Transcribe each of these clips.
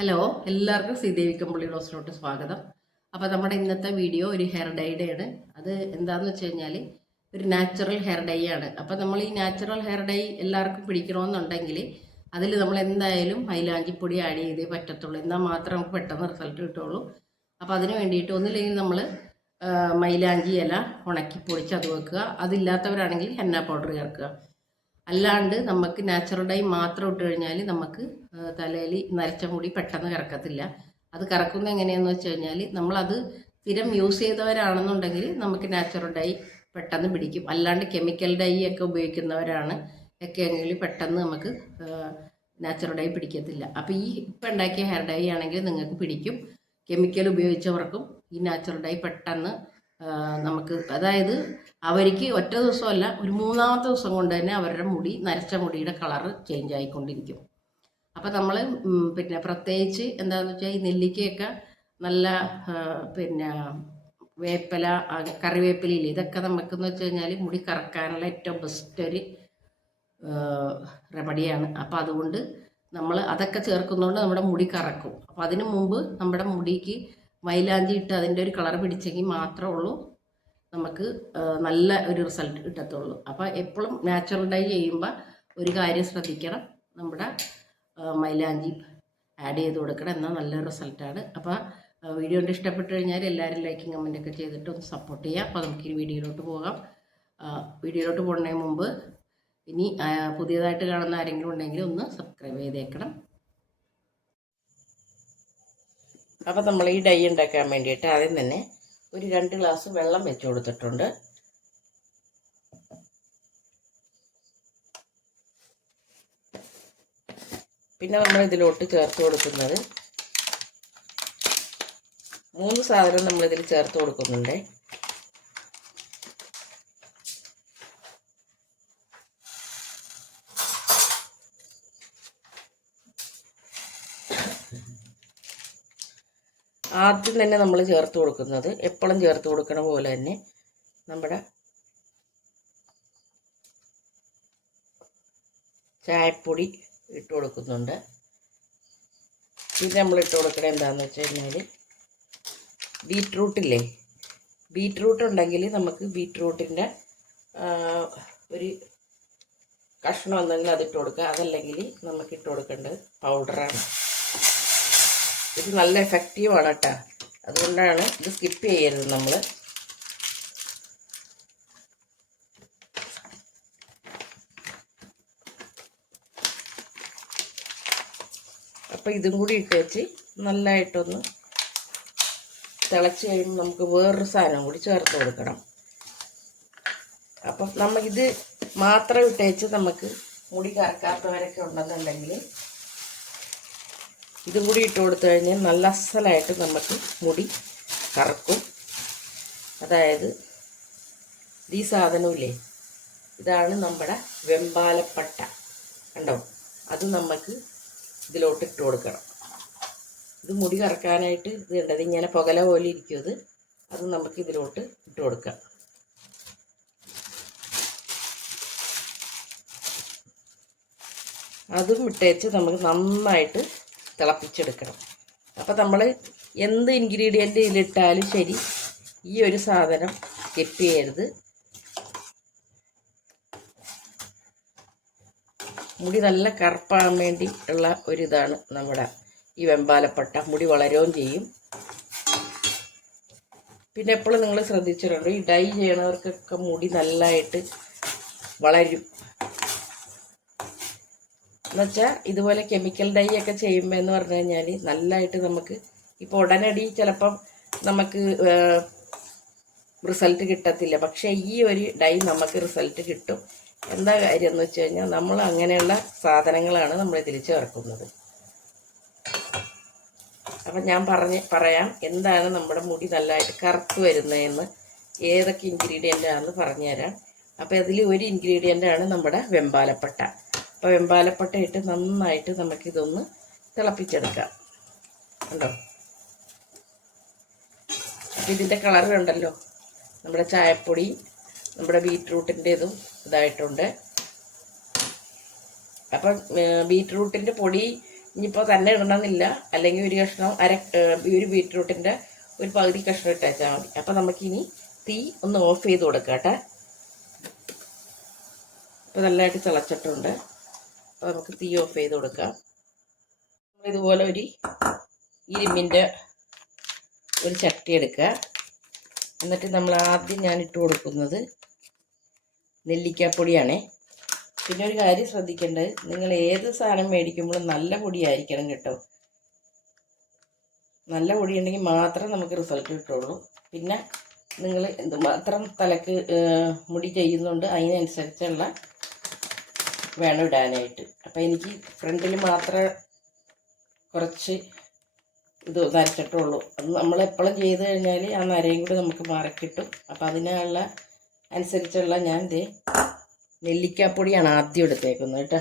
Hello എല്ലാവർക്കും ശ്രീദേവി കമ്പിളി ഡോസിലോട്ട് സ്വാഗതം. അപ്പോൾ നമ്മുടെ ഇന്നത്തെ വീഡിയോ ഒരു ഹെയർ ഡൈയുടെ ആണ്. അത് എന്താണെന്ന് വെച്ച് കഴിഞ്ഞാൽ ഒരു നാച്ചുറൽ ഹെയർ ഡൈ ആണ്. അപ്പോൾ നമ്മൾ ഈ നാച്ചുറൽ ഹെയർ ഡൈ എല്ലാവർക്കും പിടിക്കണമെന്നുണ്ടെങ്കിൽ അതിൽ നമ്മൾ എന്തായാലും മൈലാഞ്ചിപ്പൊടി ആഡ് ചെയ്തേ പറ്റത്തുള്ളൂ. എന്നാൽ മാത്രമേ നമുക്ക് പെട്ടെന്ന് റിസൾട്ട് കിട്ടുള്ളൂ അപ്പോൾ അതിന് വേണ്ടിയിട്ട് ഒന്നില്ലെങ്കിൽ നമ്മൾ മൈലാഞ്ചി ഇല ഉണക്കി പൊടിച്ച് അത് വെക്കുക. അതില്ലാത്തവരാണെങ്കിൽ ഹെന്ന പൗഡർ ചേർക്കുക. അല്ലാണ്ട് നമുക്ക് നാച്ചുറൽ ഡൈ മാത്രം ഇട്ട് കഴിഞ്ഞാൽ നമുക്ക് തലയിൽ നരച്ച മുടി പെട്ടെന്ന് കറക്കത്തില്ല. അത് കറക്കുന്നത് എങ്ങനെയാണെന്ന് വെച്ച് കഴിഞ്ഞാൽ നമ്മളത് സ്ഥിരം യൂസ് ചെയ്തവരാണെന്നുണ്ടെങ്കിൽ നമുക്ക് നാച്ചുറൽ ഡൈ പെട്ടെന്ന് പിടിക്കും. അല്ലാണ്ട് കെമിക്കൽ ഡൈ ഒക്കെ ഉപയോഗിക്കുന്നവരാണ് ഒക്കെ എങ്കിൽ പെട്ടെന്ന് നമുക്ക് നാച്ചുറൽ ഡൈ പിടിക്കത്തില്ല. അപ്പോൾ ഈ ഇപ്പം ഉണ്ടാക്കിയ ഹെയർ ഡൈ ആണെങ്കിൽ നിങ്ങൾക്ക് പിടിക്കും. കെമിക്കൽ ഉപയോഗിച്ചവർക്കും ഈ നാച്ചുറൽ ഡൈ പെട്ടെന്ന് നമുക്ക് അതായത് അവർക്ക് ഒറ്റ ദിവസമല്ല ഒരു മൂന്നാമത്തെ ദിവസം കൊണ്ട് തന്നെ അവരുടെ മുടി നരച്ച മുടിയുടെ കളറ് ചേഞ്ച് ആയിക്കൊണ്ടിരിക്കും. അപ്പം നമ്മൾ പിന്നെ പ്രത്യേകിച്ച് എന്താണെന്ന് വെച്ചാൽ ഈ നെല്ലിക്കയൊക്കെ നല്ല പിന്നെ വേപ്പില കറിവേപ്പിലയിൽ ഇതൊക്കെ നമുക്കെന്ന് വെച്ച് കഴിഞ്ഞാൽ മുടി കറക്കാനുള്ള ഏറ്റവും ബെസ്റ്റ് ഒരു റെമഡിയാണ് അപ്പോൾ അതുകൊണ്ട് നമ്മൾ അതൊക്കെ ചേർക്കുന്നതുകൊണ്ട് നമ്മുടെ മുടി കറക്കും. അപ്പോൾ അതിന് മുമ്പ് നമ്മുടെ മുടിക്ക് മൈലാഞ്ചി ഇട്ട് അതിന്റെ ഒരു കളർ പിടിച്ചെങ്കിൽ മാത്രമേ ഉള്ളൂ. നമുക്ക് നല്ല ഒരു റിസൾട്ട് കിട്ടത്തുള്ളൂ. അപ്പോൾ എപ്പോഴും നാച്ചുറൽ ഡൈ ചെയ്യുമ്പോൾ ഒരു കാര്യം ശ്രദ്ധിക്കണം. നമ്മുടെ മൈലാഞ്ചി ആഡ് ചെയ്ത് കൊടുക്കണം. എന്നാൽ നല്ലൊരു റിസൾട്ടാണ് അപ്പോൾ വീഡിയോ കൊണ്ട് ഇഷ്ടപ്പെട്ട് കഴിഞ്ഞാൽ എല്ലാവരും ലൈക്കും കമന്റൊക്കെ ചെയ്തിട്ട് ഒന്ന് സപ്പോർട്ട് ചെയ്യുക. അപ്പോൾ നമുക്ക് ഈ വീഡിയോയിലോട്ട് പോകാം. വീഡിയോയിലോട്ട് പോകുന്നതിന് മുമ്പ് ഇനി പുതിയതായിട്ട് കാണുന്ന ആരെങ്കിലും ഉണ്ടെങ്കിൽ ഒന്ന് സബ്സ്ക്രൈബ് ചെയ്തേക്കണം. അപ്പോൾ നമ്മൾ ഈ ഡൈ ഉണ്ടാക്കാൻ വേണ്ടിയിട്ട് ആദ്യം തന്നെ ഒരു രണ്ട് ഗ്ലാസ് വെള്ളം വെച്ച് കൊടുത്തിട്ടുണ്ട്. പിന്നെ നമ്മൾ ഇതിലോട്ട് ചേർത്ത് കൊടുക്കുന്നത്. മൂന്ന് സാധനം നമ്മൾ ഇതിൽ ചേർത്ത് കൊടുക്കുന്നുണ്ട്. ആദ്യം തന്നെ നമ്മൾ ചേർത്ത് കൊടുക്കുന്നത് എപ്പോഴും ചേർത്ത് കൊടുക്കണ പോലെ തന്നെ നമ്മുടെ ചായപ്പൊടി ഇട്ട് കൊടുക്കുന്നുണ്ട്. പിന്നെ നമ്മൾ ഇട്ട് കൊടുക്കണത് എന്താണെന്ന് വെച്ച് കഴിഞ്ഞാൽ ബീട്രൂട്ടില്ലേ ബീട്രൂട്ട് ഉണ്ടെങ്കിൽ നമുക്ക് ബീട്രൂട്ടിന്റെ ഒരു കഷ്ണം എന്തെങ്കിലും അതിട്ട് കൊടുക്കുക. അതല്ലെങ്കിൽ നമുക്ക് ഇട്ട് കൊടുക്കേണ്ടത് പൗഡറാണ്. ഇത് നല്ല എഫക്റ്റീവാണ് കേട്ടോ. അതുകൊണ്ടാണ് ഇത് സ്കിപ്പ് ചെയ്യരുത് നമ്മൾ അപ്പോൾ ഇതും കൂടി ഇട്ട് വെച്ച് നല്ലതായിട്ടൊന്ന് തിളച്ച് കഴിയുമ്പോൾ നമുക്ക് വേറൊരു സാധനം കൂടി ചേർത്ത് കൊടുക്കണം. അപ്പം ഇത് മാത്രം ഇട്ടേച്ച് നമുക്ക് മുടി കറക്കാത്തവരൊക്കെ ഉണ്ടെന്നുണ്ടെങ്കിൽ ഇതും കൂടി ഇട്ട് കൊടുത്തു കഴിഞ്ഞാൽ നല്ല അസലായിട്ട് നമുക്ക് മുടി കറക്കും. അതായത് ഈ സാധനമില്ലേ ഇതാണ് നമ്മുടെ വെമ്പാലപ്പട്ട. കണ്ടോ? അത് നമുക്ക് ഇതിലോട്ട് ഇട്ട് കൊടുക്കണം. ഇത് മുടി കറക്കാനായിട്ട് ഇത് കണ്ടത് ഇങ്ങനെ പുകല പോലെ ഇരിക്കും അത് നമുക്ക് ഇതിലോട്ട് ഇട്ട് കൊടുക്കാം. അതും ഇട്ടേച്ച് നമുക്ക് നന്നായിട്ട് തിളപ്പിച്ചെടുക്കണം. അപ്പോൾ നമ്മൾ എന്ത് ഇൻഗ്രീഡിയന്റ് ഇതിലിട്ടാലും ശരി ഈ ഒരു സാധനം സ്കിപ്പ് ചെയ്യരുത്. മുടി നല്ല കറുപ്പാകാൻ വേണ്ടി ഉള്ള ഒരിതാണ് നമ്മുടെ ഈ വെമ്പാലപ്പട്ട. മുടി വളരുകയും ചെയ്യും. പിന്നെ എപ്പോഴും നിങ്ങൾ ശ്രദ്ധിച്ചിട്ടുണ്ട് ഈ ഡൈ ചെയ്യണവർക്കൊക്കെ മുടി നല്ലതായിട്ട് വളരും. എന്നുവെച്ചാൽ ഇതുപോലെ കെമിക്കൽ ഡൈ ഒക്കെ ചെയ്യുമ്പോൾ എന്ന് പറഞ്ഞു കഴിഞ്ഞാൽ നല്ലതായിട്ട് നമുക്ക് ഇപ്പോൾ ഉടനടി ചിലപ്പം നമുക്ക് റിസൾട്ട് കിട്ടത്തില്ല. പക്ഷേ ഈ ഒരു ഡൈ നമുക്ക് റിസൾട്ട് കിട്ടും. എന്താ കാര്യം എന്ന് വെച്ച് കഴിഞ്ഞാൽ നമ്മൾ അങ്ങനെയുള്ള സാധനങ്ങളാണ് നമ്മൾ ഇതിൽ ചേർക്കുന്നത് അപ്പം ഞാൻ പറഞ്ഞ് പറയാം എന്താണ് നമ്മുടെ മുടി നല്ലതായിട്ട് കറുത്ത് വരുന്നതെന്ന് ഏതൊക്കെ ഇൻഗ്രീഡിയന്റ് ആണെന്ന് പറഞ്ഞുതരാം അപ്പോൾ അതിൽ ഒരു ഇൻഗ്രീഡിയന്റ് ആണ് നമ്മുടെ വെമ്പാലപ്പട്ട. അപ്പോൾ വെമ്പാലപ്പട്ടയിട്ട് നന്നായിട്ട് നമുക്കിതൊന്ന് തിളപ്പിച്ചെടുക്കാം. ഉണ്ടോ ഇതിന്റെ കളർ കണ്ടല്ലോ നമ്മുടെ ചായപ്പൊടി നമ്മുടെ ബീറ്റ്റൂട്ടിന്റെതും ഇതായിട്ടുണ്ട്. അപ്പം ബീറ്റ്റൂട്ടിന്റെ പൊടി ഇനിയിപ്പോൾ തന്നെ ഇടണമെന്നില്ല. അല്ലെങ്കിൽ ഒരു കഷ്ണം അര ഒരു ബീറ്റ്റൂട്ടിന്റെ ഒരു പകുതി കഷ്ണം ഇട്ടേച്ചാൽ മതി. അപ്പം നമുക്കിനി തീ ഒന്ന് ഓഫ് ചെയ്ത് കൊടുക്കാം കേട്ടോ. ഇപ്പം നല്ലതായിട്ട് തിളച്ചിട്ടുണ്ട്. അപ്പോൾ നമുക്ക് തീ ഓഫ് ചെയ്ത് കൊടുക്കാം. ഇതുപോലെ ഒരു ഇരുമ്പിന്റെ ഒരു ചട്ടി എടുക്കുക. എന്നിട്ട് നമ്മൾ ആദ്യം ഞാൻ ഇട്ട് കൊടുക്കുന്നത് നെല്ലിക്കാപ്പൊടിയാണേ. പിന്നെ ഒരു കാര്യം ശ്രദ്ധിക്കേണ്ടത് നിങ്ങൾ ഏത് സാധനം മേടിക്കുമ്പോഴും നല്ല പൊടിയായിരിക്കണം കേട്ടോ. നല്ല പൊടി ഉണ്ടെങ്കിൽ മാത്രം നമുക്ക് റിസൾട്ട് കിട്ടുള്ളൂ. പിന്നെ നിങ്ങൾ എന്തുമാത്രം തലക്ക് മുടി ചെയ്യുന്നുണ്ട് അതിനനുസരിച്ചുള്ള വേണം ഇടാനായിട്ട്. അപ്പം എനിക്ക് ഫ്രണ്ടിൽ മാത്രമേ കുറച്ച് ഇത് നരച്ചിട്ടുള്ളൂ അത് നമ്മൾ എപ്പോഴും ചെയ്ത് കഴിഞ്ഞാൽ ആ നരയും കൂടി നമുക്ക് മാറിക്കിട്ടും അപ്പം അതിനുള്ള അനുസരിച്ചുള്ള ഞാൻ ഇത് നെല്ലിക്കാപ്പൊടിയാണ് ആദ്യം എടുത്തേക്കുന്നത് കേട്ടോ.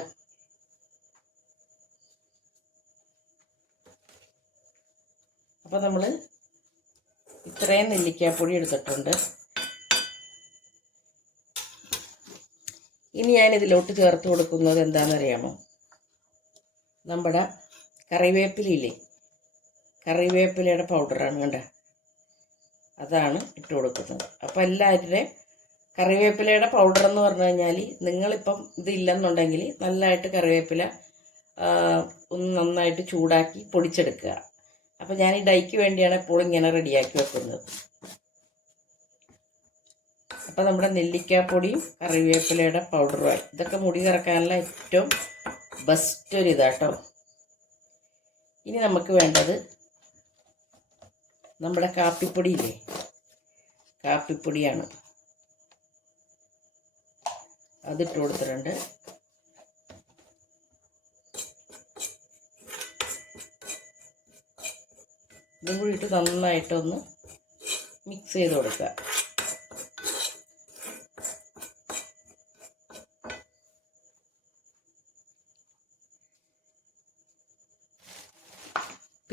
അപ്പം നമ്മൾ ഇത്രയും നെല്ലിക്കാപ്പൊടി എടുത്തിട്ടുണ്ട്. ഇനി ഞാൻ ഇതിലോട്ട് ചേർത്ത് കൊടുക്കുന്നത് എന്താണെന്നറിയാമോ? നമ്മുടെ കറിവേപ്പിലയില്ലേ? കറിവേപ്പിലയുടെ പൗഡറാണ് കണ്ട? അതാണ് ഇട്ട് കൊടുക്കുന്നത്. അപ്പോൾ എല്ലാവരുടെയും കറിവേപ്പിലയുടെ പൗഡർ എന്ന് പറഞ്ഞു കഴിഞ്ഞാൽ നിങ്ങളിപ്പം ഇതില്ലെന്നുണ്ടെങ്കിൽ നല്ലതായിട്ട് കറിവേപ്പില ഒന്ന് നന്നായിട്ട് ചൂടാക്കി പൊടിച്ചെടുക്കുക. അപ്പോൾ ഞാൻ ഈ ഡൈക്ക് വേണ്ടിയാണ് എപ്പോഴും ഇങ്ങനെ റെഡിയാക്കി വെക്കുന്നത്. അപ്പം നമ്മുടെ നെല്ലിക്കാപ്പൊടിയും കറിവേപ്പിലയുടെ പൗഡറുമായി ഇതൊക്കെ മുടി കറക്കാനുള്ള ഏറ്റവും ബെസ്റ്റ് ഒരു ഇതാട്ടോ ഇനി നമുക്ക് വേണ്ടത് നമ്മുടെ കാപ്പിപ്പൊടിയില്ലേ കാപ്പിപ്പൊടിയാണ്. അതിട്ട് കൊടുത്തിട്ടുണ്ട്. ഇതും കൂടി ഇട്ട് നന്നായിട്ടൊന്ന് മിക്സ് ചെയ്ത് കൊടുക്കുക.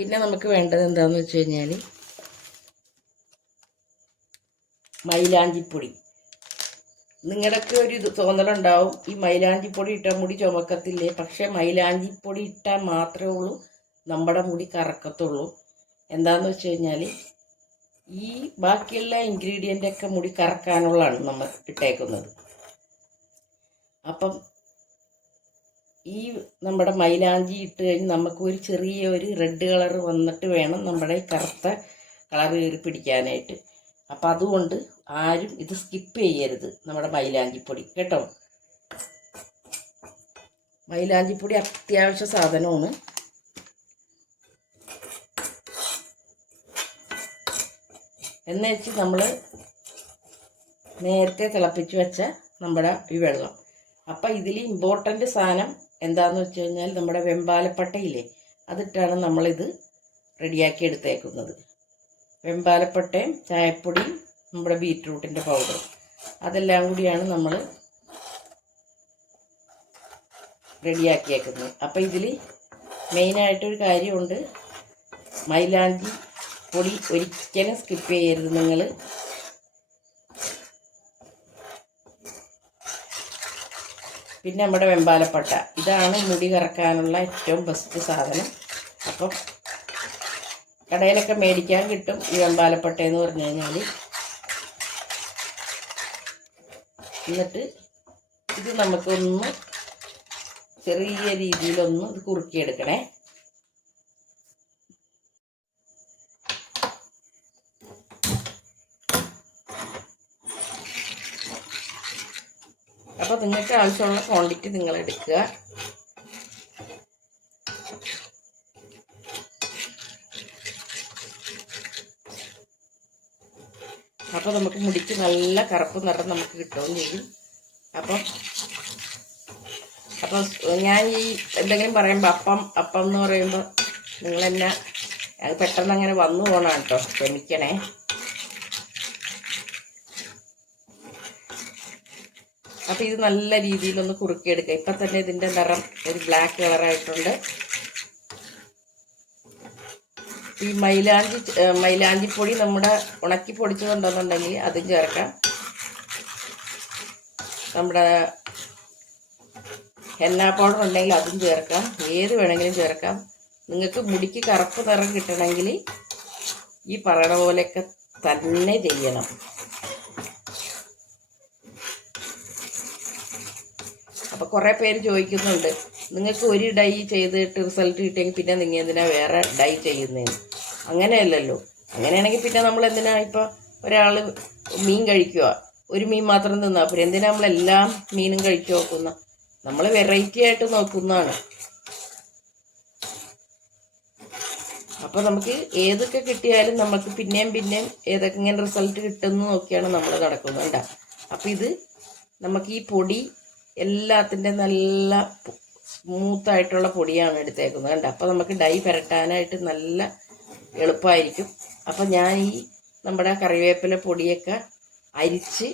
പിന്നെ നമുക്ക് വേണ്ടത് എന്താണെന്ന് വെച്ച് കഴിഞ്ഞാൽ മൈലാഞ്ചിപ്പൊടി. നിങ്ങളുടെയൊക്കെ ഒരു ഇത് തോന്നലുണ്ടാവും ഈ മൈലാഞ്ചിപ്പൊടി ഇട്ടാൽ മുടി ചുമക്കത്തില്ലേ? പക്ഷേ മൈലാഞ്ചിപ്പൊടി ഇട്ടാൽ മാത്രമേ ഉള്ളൂ നമ്മുടെ മുടി കറക്കത്തുള്ളൂ. എന്താണെന്ന് വെച്ച് കഴിഞ്ഞാൽ ഈ ബാക്കിയുള്ള ഇൻഗ്രീഡിയന്റൊക്കെ മുടി കറക്കാനുള്ളതാണ് നമ്മൾ ഇട്ടേക്കുന്നത്. അപ്പം ഈ നമ്മുടെ മൈലാഞ്ചി ഇട്ട് കഴിഞ്ഞ് നമുക്ക് ഒരു ചെറിയ ഒരു റെഡ് കളർ വന്നിട്ട് വേണം നമ്മുടെ ഈ കറുത്ത കളർ കയറി പിടിക്കാനായിട്ട്. അപ്പം അതുകൊണ്ട് ആരും ഇത് സ്കിപ്പ് ചെയ്യരുത് നമ്മുടെ മൈലാഞ്ചിപ്പൊടി കേട്ടോ? മൈലാഞ്ചിപ്പൊടി അത്യാവശ്യ സാധനമാണ്. എന്ന് വെച്ച് നമ്മൾ നേരത്തെ തിളപ്പിച്ച് വെച്ച നമ്മുടെ ഈ വെള്ളം. അപ്പം ഇതിൽ ഇമ്പോർട്ടന്റ് സാധനം എന്താണെന്ന് വെച്ച് കഴിഞ്ഞാൽ നമ്മുടെ വെമ്പാലപ്പട്ടയില്ലേ അതിട്ടാണ് നമ്മളിത് റെഡിയാക്കി എടുത്തേക്കുന്നത്. വെമ്പാലപ്പട്ടയും ചായപ്പൊടിയും നമ്മുടെ ബീറ്റ്റൂട്ടിന്റെ പൗഡർ അതെല്ലാം കൂടിയാണ് നമ്മൾ റെഡിയാക്കിയേക്കുന്നത്. അപ്പം ഇതിൽ മെയിനായിട്ടൊരു കാര്യമുണ്ട്. മൈലാഞ്ചി പൊടി ഒരിക്കലും സ്കിപ്പ് ചെയ്യരുത് നിങ്ങൾ പിന്നെ നമ്മുടെ വെമ്പാലപ്പട്ട. ഇതാണ് മുടി കറക്കാനുള്ള ഏറ്റവും ബെസ്റ്റ് സാധനം. അപ്പം കടയിലൊക്കെ മേടിക്കാൻ കിട്ടും ഈ വെമ്പാലപ്പട്ട എന്ന് പറഞ്ഞു കഴിഞ്ഞാൽ എന്നിട്ട് ഇത് നമുക്കൊന്ന് ചെറിയ രീതിയിലൊന്ന് ഇത് കുറുക്കിയെടുക്കണേ. അപ്പോൾ നിങ്ങൾക്ക് ആവശ്യമുള്ള ക്വാണ്ടിറ്റി നിങ്ങൾ എടുക്കുക. അപ്പോൾ നമുക്ക് മുടിക്ക് നല്ല കറുപ്പ് നിറം നമുക്ക് കിട്ടുകയും ചെയ്യും അപ്പം അപ്പോൾ ഞാൻ ഈ എന്തെങ്കിലും പറയുമ്പോൾ അപ്പം അപ്പം എന്ന് പറയുമ്പോൾ നിങ്ങൾ എന്നെ പെട്ടെന്ന് അങ്ങനെ വന്നു പോകണം കേട്ടോ ക്ഷമിക്കണേ. അപ്പോൾ ഇത് നല്ല രീതിയിലൊന്ന് കുറുക്കിയെടുക്കുക ഇപ്പം തന്നെ ഇതിന്റെ നിറം ഒരു ബ്ലാക്ക് കളറായിട്ടുണ്ട് ഈ മൈലാഞ്ചി മൈലാഞ്ചിപ്പൊടി നമ്മുടെ ഉണക്കി പൊടിച്ചതുണ്ടെന്നുണ്ടെങ്കിൽ അതും ചേർക്കാം. നമ്മുടെ ഹെന്ന പൗഡർ ഉണ്ടെങ്കിൽ അതും ചേർക്കാം. ഏത് വേണമെങ്കിലും ചേർക്കാം. നിങ്ങൾക്ക് മുടിക്ക് കറുപ്പ് നിറം കിട്ടണമെങ്കിൽ ഈ പറയണ പോലെയൊക്കെ തന്നെ ചെയ്യണം. അപ്പോൾ കുറേ പേര് ചോദിക്കുന്നുണ്ട്. നിങ്ങൾക്ക് ഒരു ഡൈ ചെയ്തിട്ട് റിസൾട്ട് കിട്ടിയെങ്കിൽ പിന്നെ നിങ്ങൾ എന്തിനാ വേറെ ഡൈ ചെയ്യുന്നതെന്ന് അങ്ങനെയല്ലല്ലോ. അങ്ങനെയാണെങ്കിൽ പിന്നെ നമ്മൾ എന്തിനാ ഇപ്പോൾ ഒരാൾ മീൻ കഴിക്കുക ഒരു മീൻ മാത്രം തിന്നാൽ അപ്പോൾ എന്തിനാ നമ്മളെല്ലാം മീനും കഴിച്ചു നോക്കുന്ന? നമ്മൾ വെറൈറ്റി ആയിട്ട് നോക്കുന്നതാണ്. അപ്പോൾ നമുക്ക് ഏതൊക്കെ കിട്ടിയാലും നമുക്ക് പിന്നെയും പിന്നെയും ഏതൊക്കെ ഇങ്ങനെ റിസൾട്ട് കിട്ടുമെന്ന് നോക്കിയാണ് നമ്മൾ നടക്കുന്നത് കണ്ടോ അപ്പോൾ ഇത് നമുക്ക് ഈ പൊടി എല്ലാത്തിന്റെ നല്ല സ്മൂത്തായിട്ടുള്ള പൊടിയാണ് എടുത്തേക്കുന്നത്. കണ്ട? അപ്പോൾ നമുക്ക് ഡൈ പുരട്ടാനായിട്ട് നല്ല എളുപ്പമായിരിക്കും അപ്പോൾ ഞാൻ ഈ നമ്മുടെ കറിവേപ്പില പൊടിയൊക്കെ അരിച്ച്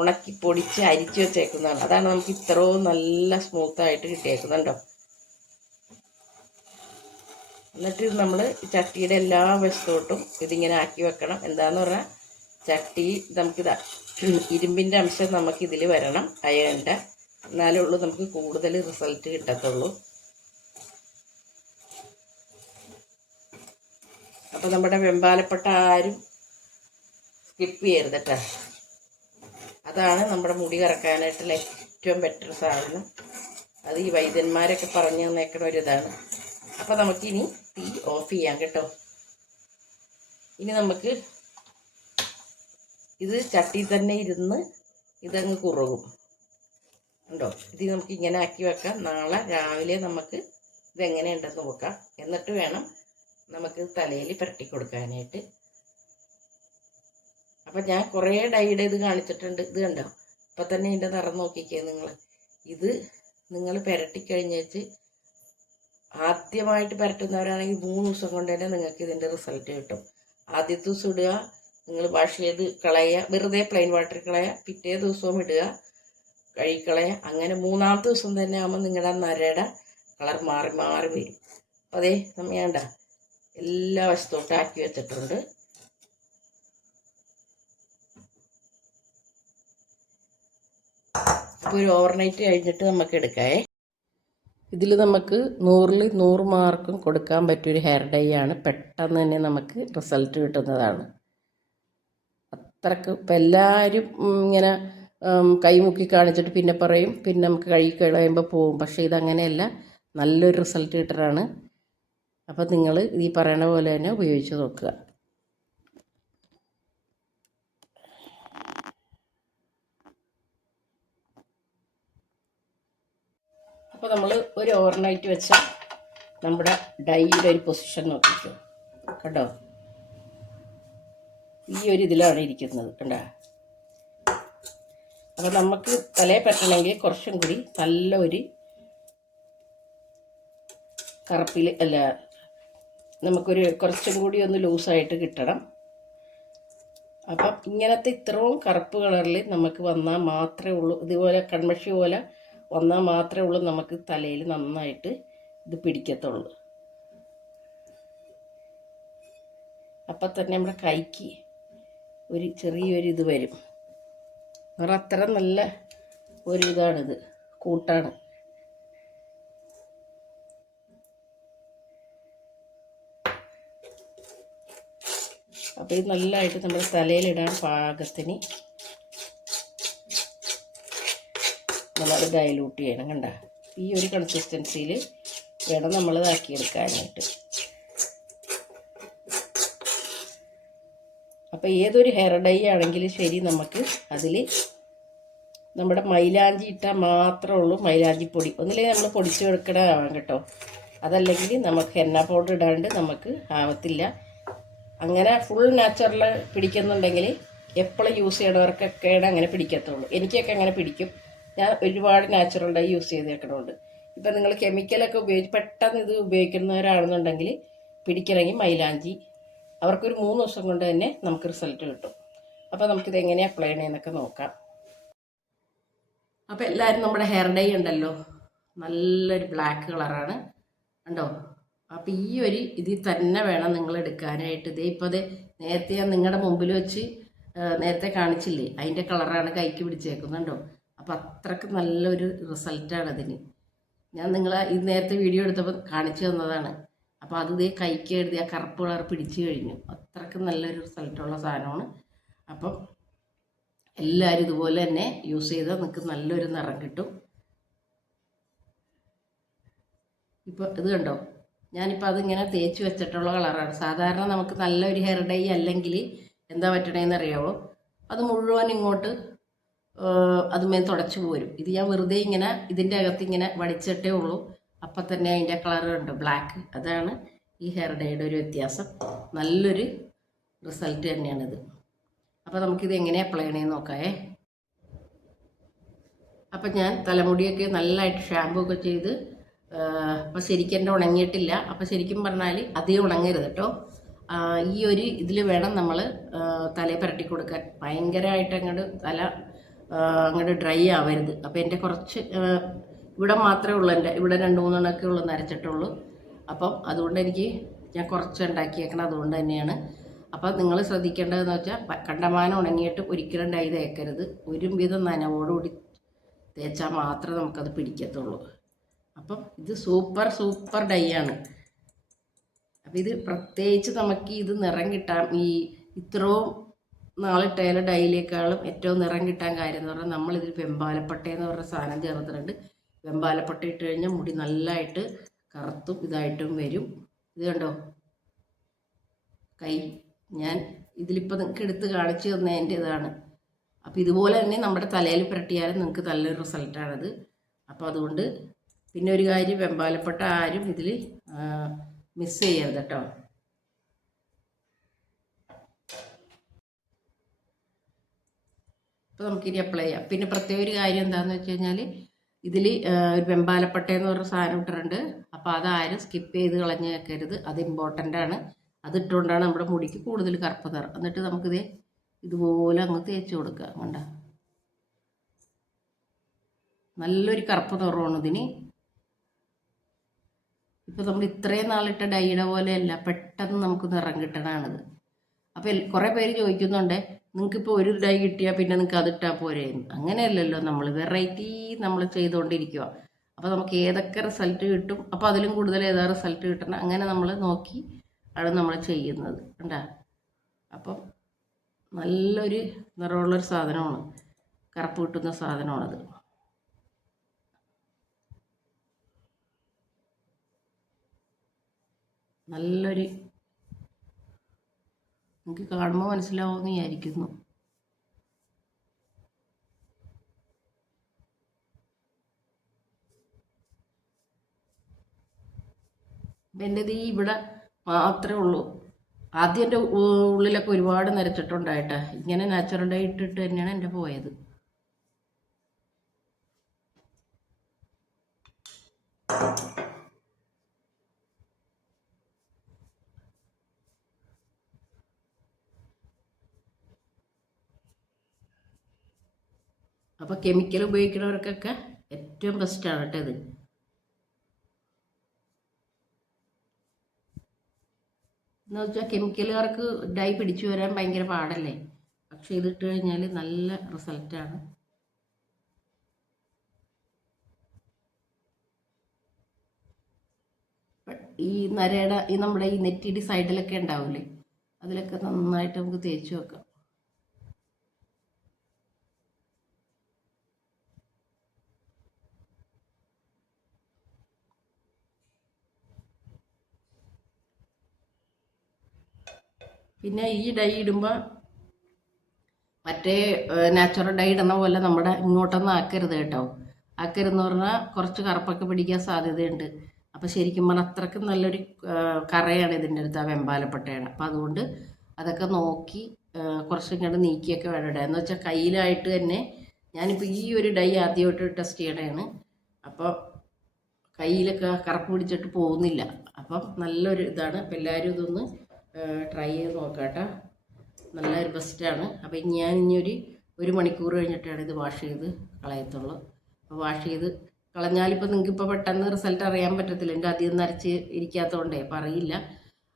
ഉണക്കി പൊടിച്ച് അരിച്ച് വെച്ചേക്കുന്നതാണ്. അതാണ് നമുക്ക് ഇത്രയും നല്ല സ്മൂത്തായിട്ട് കിട്ടിയേക്കുന്നുണ്ടോ എന്നിട്ട് ഇത് നമ്മൾ ചട്ടിയുടെ എല്ലാ വശത്തോട്ടും ഇതിങ്ങനെ ആക്കി വെക്കണം. എന്താന്ന് പറഞ്ഞാൽ ചട്ടി നമുക്കിത് ഇരുമ്പിന്റെ അംശം നമുക്കിതിൽ വരണം. അയണ്ട എന്നാലേ ഉള്ളൂ നമുക്ക് കൂടുതൽ റിസൾട്ട് കിട്ടത്തുള്ളൂ. അപ്പോൾ നമ്മുടെ വെമ്പാലപ്പെട്ട ആരും സ്കിപ്പ് ചെയ്യരുത് കേട്ടോ അതാണ് നമ്മുടെ മുടി കറക്കാനായിട്ടുള്ള ഏറ്റവും ബെറ്റർ സാധനം. അത് ഈ വൈദ്യന്മാരൊക്കെ പറഞ്ഞു തന്നേക്കണ ഒരു ഇതാണ്. അപ്പോൾ നമുക്കിനി തീ ഓഫ് ചെയ്യാം കേട്ടോ. ഇനി നമുക്ക് ഇത് ചട്ടി തന്നെ ഇരുന്ന് ഇതങ്ങ് കുറുകും. ഉണ്ടോ? ഇത് നമുക്ക് ഇങ്ങനെ ആക്കി വെക്കാം. നാളെ രാവിലെ നമുക്ക് ഇതെങ്ങനെയുണ്ടെന്ന് നോക്കാം. എന്നിട്ട് വേണം നമുക്ക് തലയിൽ പുരട്ടി കൊടുക്കാനായിട്ട്. അപ്പം ഞാൻ കുറേ ഡൈയുടെ ഇത് കാണിച്ചിട്ടുണ്ട്. ഇത് കണ്ടോ? അപ്പം തന്നെ ഇതിന്റെ നിറം നോക്കിക്കേ നിങ്ങൾ ഇത് നിങ്ങൾ പുരട്ടി കഴിഞ്ഞേച്ച് ആദ്യമായിട്ട് പുരട്ടുന്നവരാണെങ്കിൽ മൂന്ന് ദിവസം കൊണ്ട് തന്നെ നിങ്ങൾക്ക് ഇതിന്റെ റിസൾട്ട് കിട്ടും. ആദ്യത്തെ ദിവസം ഇടുക നിങ്ങൾ വാഷ് ചെയ്ത് കളയുക വെറുതെ പ്ലെയിൻ വാട്ടർ കളയുക പിറ്റേ ദിവസവും ഇടുക. കഴുകിക്കളയുക അങ്ങനെ മൂന്നാമത്തെ ദിവസം തന്നെ ആകുമ്പോൾ നിങ്ങളുടെ നരയുടെ കളർ മാറി മാറി വരും. അപ്പോൾ അതേ സമയണ്ട എല്ലാ വശത്തോട്ടും ആക്കി വെച്ചിട്ടുണ്ട്. അപ്പോൾ ഒരു ഓവർനൈറ്റ് കഴിഞ്ഞിട്ട് നമുക്ക് എടുക്കാമേ ഇതിൽ നമുക്ക് നൂറിൽ നൂറ് മാർക്കും കൊടുക്കാൻ പറ്റിയൊരു ഹെയർ ഡൈ ആണ്. പെട്ടെന്ന് തന്നെ നമുക്ക് റിസൾട്ട് കിട്ടുന്നതാണ്. അത്രയ്ക്ക് ഇപ്പം എല്ലാവരും ഇങ്ങനെ കൈമുക്കി കാണിച്ചിട്ട് പിന്നെ പറയും പിന്നെ നമുക്ക് കഴുകി കളയുമ്പോൾ പോവും. പക്ഷേ ഇതങ്ങനെയല്ല. നല്ലൊരു റിസൾട്ട് കിട്ടലാണ്. അപ്പോൾ നിങ്ങൾ ഈ പറയണ പോലെ തന്നെ ഉപയോഗിച്ച് നോക്കുക. അപ്പോൾ നമ്മൾ ഒരു ഓവർനൈറ്റ് വെച്ച നമ്മുടെ ഡൈയുടെ ഒരു പൊസിഷൻ നോക്കിക്കോ. കേട്ടോ ഈ ഒരു ഇതിലാണ് ഇരിക്കുന്നത്. കണ്ടോ? അപ്പോൾ നമുക്ക് തലയെ പറ്റണമെങ്കിൽ കുറച്ചും കൂടി നല്ല ഒരു കറുപ്പിൽ അല്ല നമുക്കൊരു കുറച്ചും കൂടി ഒന്ന് ലൂസായിട്ട് കിട്ടണം. അപ്പം ഇങ്ങനത്തെ ഇത്രയും കറുപ്പ് കളറിൽ നമുക്ക് വന്നാൽ മാത്രമേ ഉള്ളൂ. ഇതുപോലെ കൺമഷി പോലെ വന്നാൽ മാത്രമേ ഉള്ളൂ നമുക്ക് തലയിൽ നന്നായിട്ട് ഇത് പിടിക്കത്തുള്ളൂ. അപ്പം തന്നെ നമ്മുടെ കൈക്ക് ഒരു ചെറിയൊരു ഇത് വരും. വേറെ അത്ര നല്ല ഒരു ഇതാണിത് കൂട്ടാണ്. അപ്പോൾ ഇത് നല്ലതായിട്ട് നമ്മുടെ തലയിലിടാൻ പാകത്തിന് നമ്മളത് ഡയലൂട്ട് ചെയ്യണം കണ്ട. ഈ ഒരു കൺസിസ്റ്റൻസിയിൽ വേണം നമ്മളത് അപ്പോൾ ഏതൊരു ഹെയർ ഡൈ ആണെങ്കിലും ശരി നമുക്ക് അതിൽ നമ്മുടെ മൈലാഞ്ചി ഇട്ടാൽ മാത്രമേ ഉള്ളൂ മൈലാഞ്ചി പൊടി. ഒന്നില്ലെങ്കിൽ നമ്മൾ പൊടിച്ചു എടുക്കണതാവാം കേട്ടോ. അതല്ലെങ്കിൽ നമുക്ക് എണ്ണ പൗഡർ ഇടാണ്ട് നമുക്ക് ആവത്തില്ല. അങ്ങനെ ഫുൾ നാച്ചുറൽ പിടിക്കുന്നുണ്ടെങ്കിൽ എപ്പോഴും യൂസ് ചെയ്യണവർക്കൊക്കെയാണ് അങ്ങനെ പിടിക്കത്തുള്ളൂ. എനിക്കൊക്കെ അങ്ങനെ പിടിക്കും. ഞാൻ ഒരുപാട് നാച്ചുറൽ ഡൈ യൂസ് ചെയ്തേക്കണമുണ്ട് ഇപ്പം നിങ്ങൾ കെമിക്കലൊക്കെ ഉപയോഗിച്ച് പെട്ടെന്ന് ഇത് ഉപയോഗിക്കുന്നവരാണെന്നുണ്ടെങ്കിൽ പിടിക്കണമെങ്കിൽ മൈലാഞ്ചി അവർക്കൊരു മൂന്ന് ദിവസം കൊണ്ട് തന്നെ നമുക്ക് റിസൾട്ട് കിട്ടും. അപ്പോൾ നമുക്കിത് എങ്ങനെ അപ്ലൈ ചെയ്യണമെന്നൊക്കെ നോക്കാം. അപ്പോൾ എല്ലാവരും നമ്മുടെ ഹെയർ ഡൈ ഉണ്ടല്ലോ? നല്ലൊരു ബ്ലാക്ക് കളറാണ് ഉണ്ടോ അപ്പോൾ ഈ ഒരു ഇതിൽ തന്നെ വേണം നിങ്ങൾ എടുക്കാനായിട്ട്. ഇതേ ഇപ്പോൾ അത് നേരത്തെ ഞാൻ നിങ്ങളുടെ മുമ്പിൽ വെച്ച് നേരത്തെ കാണിച്ചില്ലേ? അതിന്റെ കളറാണ് കൈക്ക് പിടിച്ചേക്കുന്നുണ്ടോ അപ്പം അത്രയ്ക്ക് നല്ലൊരു റിസൾട്ടാണ് അതിന്. ഞാൻ നിങ്ങളെ ഇത് നേരത്തെ വീഡിയോ എടുത്തപ്പോൾ കാണിച്ചു തന്നതാണ്. അപ്പോൾ അത് ഇതേ കൈക്ക് എഴുതി ആ കറുപ്പ് കളർ പിടിച്ചു കഴിഞ്ഞു. അത്രയ്ക്ക് നല്ലൊരു റിസൾട്ടുള്ള സാധനമാണ്. അപ്പം എല്ലാവരും ഇതുപോലെ തന്നെ യൂസ് ചെയ്താൽ നിങ്ങൾക്ക് നല്ലൊരു നിറം കിട്ടും. ഇപ്പോൾ ഇത് കണ്ടോ? ഞാനിപ്പോൾ അതിങ്ങനെ തേച്ച് വെച്ചിട്ടുള്ള കളറാണ്. സാധാരണ നമുക്ക് നല്ലൊരു ഹെയർ ഡൈ അല്ലെങ്കിൽ എന്താ പറ്റണേന്ന് അറിയാവോ? അത് മുഴുവൻ ഇങ്ങോട്ട് അതുമേ തുടച്ചു പോരും. ഇത് ഞാൻ വെറുതെ ഇങ്ങനെ ഇതിന്റെ അകത്ത് ഇങ്ങനെ വടിച്ചിട്ടേ ഉള്ളൂ. അപ്പം തന്നെ അതിന്റെ കളറുണ്ട് ബ്ലാക്ക് അതാണ് ഈ ഹെയർ ഡേയുടെ ഒരു വ്യത്യാസം. നല്ലൊരു റിസൾട്ട് തന്നെയാണിത്. അപ്പോൾ നമുക്കിത് എങ്ങനെ അപ്ലൈ ചെയ്യണമെന്ന് നോക്കാമേ അപ്പം ഞാൻ തലമുടിയൊക്കെ നല്ലതായിട്ട് ഷാമ്പൂ ഒക്കെ ചെയ്ത് അപ്പോൾ ശരിക്കും എന്റെ ഉണങ്ങിയിട്ടില്ല. അപ്പോൾ ശരിക്കും പറഞ്ഞാൽ അധികം ഉണങ്ങരുത് കേട്ടോ ഈ ഒരു ഇതിൽ വേണം നമ്മൾ തല പുരട്ടി കൊടുക്കാൻ. ഭയങ്കരമായിട്ട് അങ്ങോട്ട് തല അങ്ങോട്ട് ഡ്രൈ ആവരുത്. അപ്പോൾ എന്റെ കുറച്ച് ഇവിടെ മാത്രമേ ഉള്ളൂ എന്റെ ഇവിടെ രണ്ട് മൂന്നെണ്ണമൊക്കെ ഉള്ളൂ നരച്ചിട്ടുള്ളൂ. അപ്പം അതുകൊണ്ട് എനിക്ക് ഞാൻ കുറച്ച് ഉണ്ടാക്കിയേക്കണം അതുകൊണ്ട് തന്നെയാണ്. അപ്പം നിങ്ങൾ ശ്രദ്ധിക്കേണ്ടതെന്ന് വെച്ചാൽ കണ്ടമാനം ഉണങ്ങിയിട്ട് ഒരിക്കലും ഡൈ തേക്കരുത്. ഒരു വിധം നനവോടുകൂടി തേച്ചാൽ മാത്രമേ നമുക്കത് പിടിക്കത്തുള്ളൂ. അപ്പം ഇത് സൂപ്പർ സൂപ്പർ ഡൈ ആണ്. അപ്പം ഇത് പ്രത്യേകിച്ച് നമുക്ക് ഇത് നിറം കിട്ടാൻ ഈ ഇത്രയും നാളിട്ടയിലെ ഡൈയിലേക്കാളും ഏറ്റവും നിറം കിട്ടാൻ കാര്യം എന്ന് പറഞ്ഞാൽ നമ്മളിതിൽ വെമ്പാലപ്പട്ടയെന്ന് പറഞ്ഞ സാധനം ചേർത്തിട്ടുണ്ട്. വെമ്പാലപ്പട്ട ഇട്ട് കഴിഞ്ഞാൽ മുടി നല്ലതായിട്ട് കറുത്തും ഇതായിട്ടും വരും. ഇത് കണ്ടോ? കൈ ഞാൻ ഇതിലിപ്പോൾ നിങ്ങൾക്ക് എടുത്ത് കാണിച്ചു തന്നതിന്റെ ഇതാണ് അപ്പോൾ ഇതുപോലെ തന്നെ നമ്മുടെ തലയിൽ പുരട്ടിയാലും നിങ്ങൾക്ക് നല്ലൊരു റിസൾട്ടാണത് അപ്പോൾ അതുകൊണ്ട് പിന്നെ ഒരു കാര്യം വെമ്പാലപ്പെട്ട ആരും ഇതിൽ മിസ് ചെയ്യരുത് കേട്ടോ ഇപ്പോൾ നമുക്കിനി അപ്ലൈ ചെയ്യാം. പിന്നെ പ്രത്യേക ഒരു കാര്യം എന്താണെന്ന് വെച്ച് കഴിഞ്ഞാൽ ഇതിൽ ഒരു വെമ്പാലപ്പട്ട എന്ന് പറഞ്ഞ സാധനം ഇട്ടിട്ടുണ്ട്. അപ്പോൾ അതാരും സ്കിപ്പ് ചെയ്ത് കളഞ്ഞ് വെക്കരുത്. അത് ഇമ്പോർട്ടന്റ് ആണ്. അത് ഇട്ടുകൊണ്ടാണ് നമ്മുടെ മുടിക്ക് കൂടുതൽ കറുപ്പ് നിറം. എന്നിട്ട് നമുക്കിത് ഇതുപോലെ അങ്ങ് തേച്ച് കൊടുക്കുക. കണ്ട? നല്ലൊരു കറുപ്പ് നിറമാണ് ഇതിന്. ഇപ്പോൾ നമ്മൾ ഇത്രയും നാളിട്ട ഡൈയുടെ പോലെയല്ല പെട്ടെന്ന് നമുക്ക് നിറം കിട്ടണതാണിത് അപ്പോൾ കുറേ പേര് ചോദിക്കുന്നുണ്ട് നിങ്ങൾക്കിപ്പോൾ ഒരു ഇതായി കിട്ടിയാൽ പിന്നെ നിങ്ങൾക്ക് അതിട്ടാൽ പോരെ. അങ്ങനെയല്ലല്ലോ നമ്മൾ വെറൈറ്റി നമ്മൾ ചെയ്തുകൊണ്ടിരിക്കുക അപ്പോൾ നമുക്ക് ഏതൊക്കെ റിസൾട്ട് കിട്ടും? അപ്പോൾ അതിലും കൂടുതൽ ഏതാ റിസൾട്ട് കിട്ടണം? അങ്ങനെ നമ്മൾ നോക്കി ആണ് നമ്മൾ ചെയ്യുന്നത്. കണ്ടാ? അപ്പം നല്ലൊരു നിറമുള്ളൊരു സാധനമാണ്. കറുപ്പ് കിട്ടുന്ന സാധനമാണത്. നല്ലൊരു എനിക്ക് കാണുമ്പോൾ മനസ്സിലാവുമെന്ന് വിചാരിക്കുന്നു. എന്റെത് ഈ ഇവിടെ മാത്രമേ ഉള്ളൂ. ആദ്യം എന്റെ ഉള്ളിലൊക്കെ ഒരുപാട് നരച്ചിട്ടുണ്ടായിട്ടാ ഇങ്ങനെ നാച്ചുറൽ ഡൈ ഇട്ടിട്ട് തന്നെയാണ് എന്റെ പോയത്. അപ്പോൾ കെമിക്കൽ ഉപയോഗിക്കുന്നവർക്കൊക്കെ ഏറ്റവും ബെസ്റ്റാണ് കേട്ടോ ഇത്. എന്ന് വെച്ചാൽ കെമിക്കലുകാർക്ക് ഡൈ പിടിച്ചു വരാൻ ഭയങ്കര പാടല്ലേ? പക്ഷെ ഇതിട്ട് കഴിഞ്ഞാൽ നല്ല റിസൾട്ടാണ് ഈ നരയുടെ ഈ നമ്മുടെ ഈ നെറ്റിയുടെ സൈഡിലൊക്കെ ഉണ്ടാവില്ലേ അതിലൊക്കെ നന്നായിട്ട് നമുക്ക് തേച്ച് വെക്കാം. പിന്നെ ഈ ഡൈ ഇടുമ്പോൾ മറ്റേ നാച്ചുറൽ ഡൈ ഇടുന്ന പോലെ നമ്മുടെ ഇങ്ങോട്ടൊന്നും ആക്കരുത് കേട്ടോ. ആക്കരുതെന്ന് പറഞ്ഞാൽ കുറച്ച് കറുപ്പൊക്കെ പിടിക്കാൻ സാധ്യതയുണ്ട്. അപ്പോൾ ശരിക്കും പറഞ്ഞാൽ അത്രയ്ക്കും നല്ലൊരു കറയാണ് ഇതിന്റെ അടുത്ത് ആ വെമ്പാലപ്പെട്ടയാണ്. അപ്പോൾ അതുകൊണ്ട് അതൊക്കെ നോക്കി കുറച്ച് ഇങ്ങോട്ട് നീക്കിയൊക്കെ വേണം ഇടാൻ എന്ന് വെച്ചാൽ കയ്യിലായിട്ട് തന്നെ ഞാനിപ്പോൾ ഈ ഒരു ഡൈ ആദ്യമായിട്ട് ടെസ്റ്റ് ചെയ്യണതാണ് അപ്പോൾ കയ്യിലൊക്കെ കറുപ്പ് പിടിച്ചിട്ട് പോകുന്നില്ല. അപ്പം നല്ലൊരു ഇതാണ്. അപ്പം എല്ലാവരും ഇതൊന്ന് ട്രൈ ചെയ്ത് നോക്കാട്ടോ. കേട്ടോ നല്ലൊരു ബെസ്റ്റാണ് അപ്പോൾ ഞാൻ ഇനി ഒരു മണിക്കൂർ കഴിഞ്ഞിട്ടാണ് ഇത് വാഷ് ചെയ്ത് കളയത്തുള്ളൂ. അപ്പോൾ വാഷ് ചെയ്ത് കളഞ്ഞാലിപ്പോൾ നിങ്ങൾക്ക് ഇപ്പോൾ പെട്ടെന്ന് റിസൾട്ട് അറിയാൻ പറ്റത്തില്ല. എന്റെ അധികം നരച്ച് ഇരിക്കാത്തതുകൊണ്ടേ അപ്പോൾ അറിയില്ല.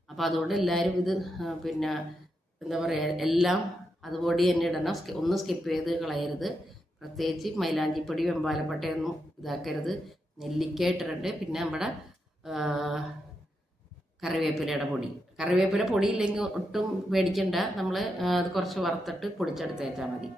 അപ്പോൾ അതുകൊണ്ട് എല്ലാവരും ഇത് പിന്നെ എന്താ പറയുക എല്ലാം അതുപോലെ തന്നെ ഇടണം. ഒന്ന് സ്കിപ്പ് ചെയ്ത് കളയരുത്. പ്രത്യേകിച്ച് മൈലാഞ്ചിപ്പൊടി വെമ്പാലപ്പട്ടയൊന്നും ഇതാക്കരുത്. നെല്ലിക്ക പിന്നെ നമ്മുടെ കറിവേപ്പിലയുടെ പൊടി. കറിവേപ്പില പൊടി ഇല്ലെങ്കിൽ ഒട്ടും പേടിക്കണ്ട. നമ്മൾ അത് കുറച്ച് വറുത്തിട്ട് പൊടിച്ചെടുത്തേച്ചാൽ മതി.